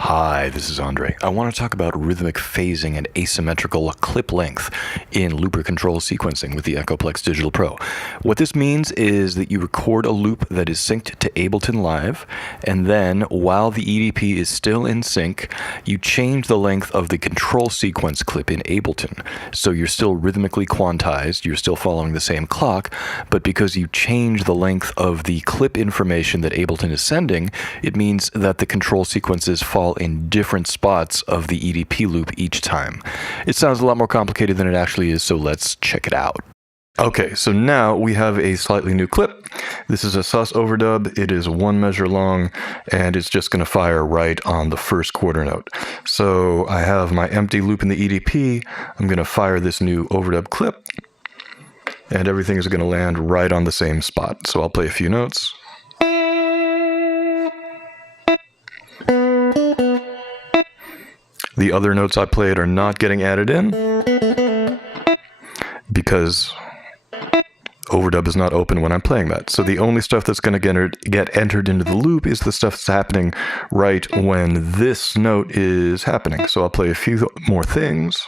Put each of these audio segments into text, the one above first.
Hi, this is Andre. I want to talk about rhythmic phasing and asymmetrical clip length in looper control sequencing with the Echoplex Digital Pro. What this means is that you record a loop that is synced to Ableton Live, and then while the EDP is still in sync, you change the length of the control sequence clip in Ableton. So you're still rhythmically quantized, you're still following the same clock, but because you change the length of the clip information that Ableton is sending, it means that the control sequences fall in different spots of the EDP loop each time. It sounds a lot more complicated than it actually is, so let's check it out. Okay, so now we have a slightly new clip. This is a sus overdub. It is 1 measure long, and it's just going to fire right on the first quarter note. So I have my empty loop in the EDP. I'm going to fire this new overdub clip, and everything is going to land right on the same spot. So I'll play a few notes. The other notes I played are not getting added in because overdub is not open when I'm playing that. So the only stuff that's going to get entered into the loop is the stuff that's happening right when this note is happening. So I'll play a few more things.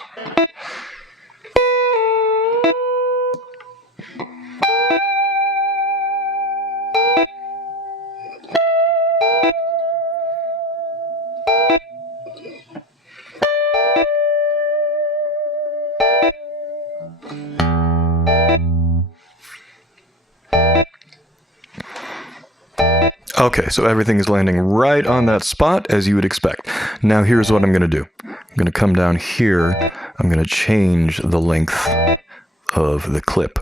Okay, so everything is landing right on that spot as you would expect. Now here's what I'm going to do. I'm going to come down here. I'm going to change the length of the clip.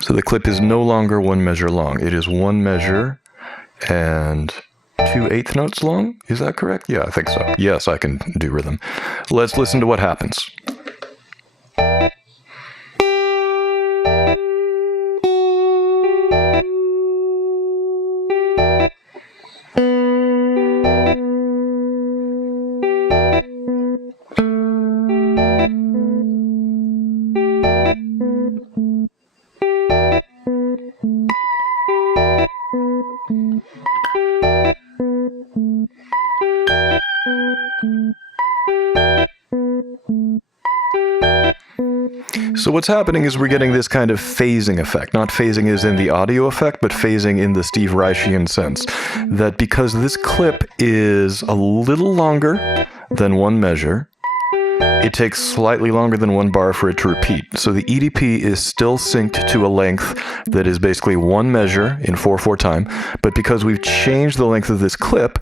So the clip is no longer 1 measure long. It is 1 measure and 2/8 notes long. Is that correct? Yeah, I think so. Yes, I can do rhythm. Let's listen to what happens. So what's happening is we're getting this kind of phasing effect. Not phasing as in the audio effect, but phasing in the Steve Reichian sense. That because this clip is a little longer than 1 measure, it takes slightly longer than 1 bar for it to repeat. So the EDP is still synced to a length that is basically 1 measure in 4/4 time, but because we've changed the length of this clip,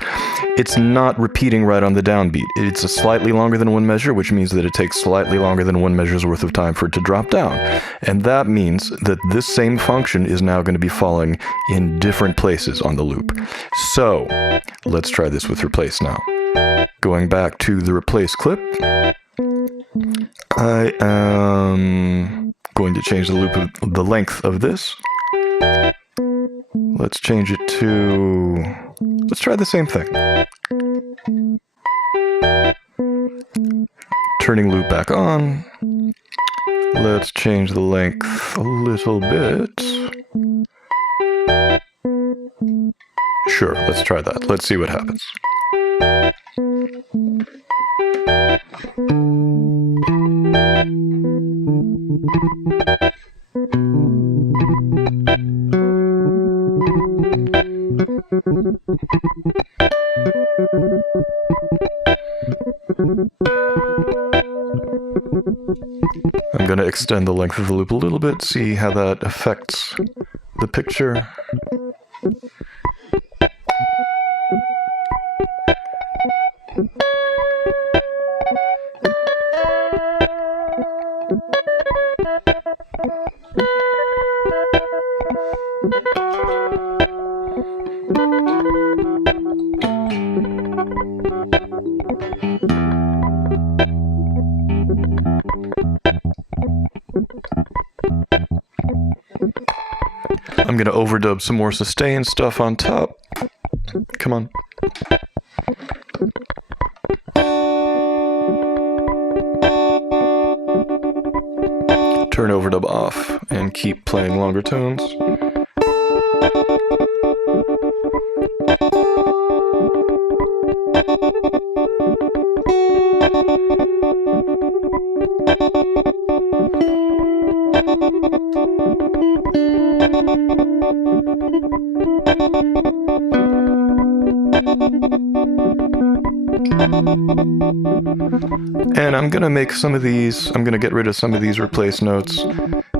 it's not repeating right on the downbeat. It's a slightly longer than 1 measure, which means that it takes slightly longer than 1 measure's worth of time for it to drop down. And that means that this same function is now going to be falling in different places on the loop. So let's try this with Replace now. Going back to the Replace clip, I am going to change the length of this. Let's change it to... Let's try the same thing. Turning loop back on. Let's change the length a little bit. Sure, let's try that. Let's see what happens. I'm going to extend the length of the loop a little bit, see how that affects the picture. I'm going to overdub some more sustain stuff on top. Come on. Turn overdub off and keep playing longer tones. And I'm going to make some of these, I'm going to get rid of some of these replace notes.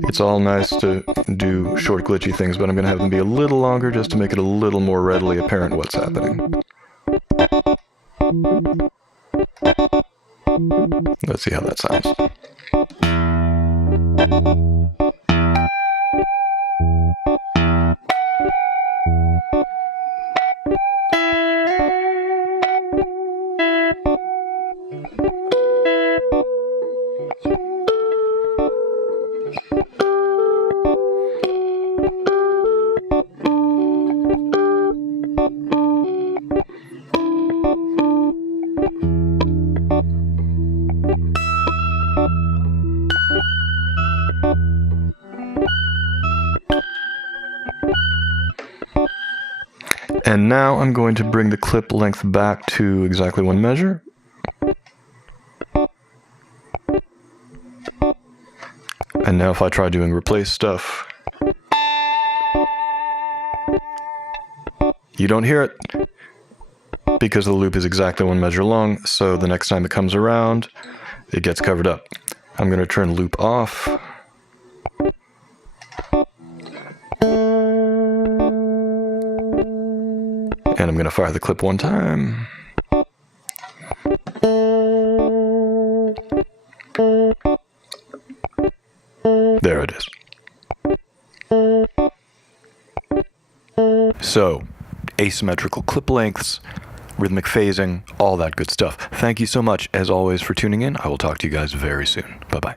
It's all nice to do short glitchy things, but I'm going to have them be a little longer just to make it a little more readily apparent what's happening. Let's see how that sounds. And now I'm going to bring the clip length back to exactly one measure. And now if I try doing replace stuff, you don't hear it because the loop is exactly one measure long, so the next time it comes around, it gets covered up. I'm going to turn loop off. And I'm going to fire the clip one time. There it is. So, asymmetrical clip lengths, rhythmic phasing, all that good stuff. Thank you so much, as always, for tuning in. I will talk to you guys very soon. Bye-bye.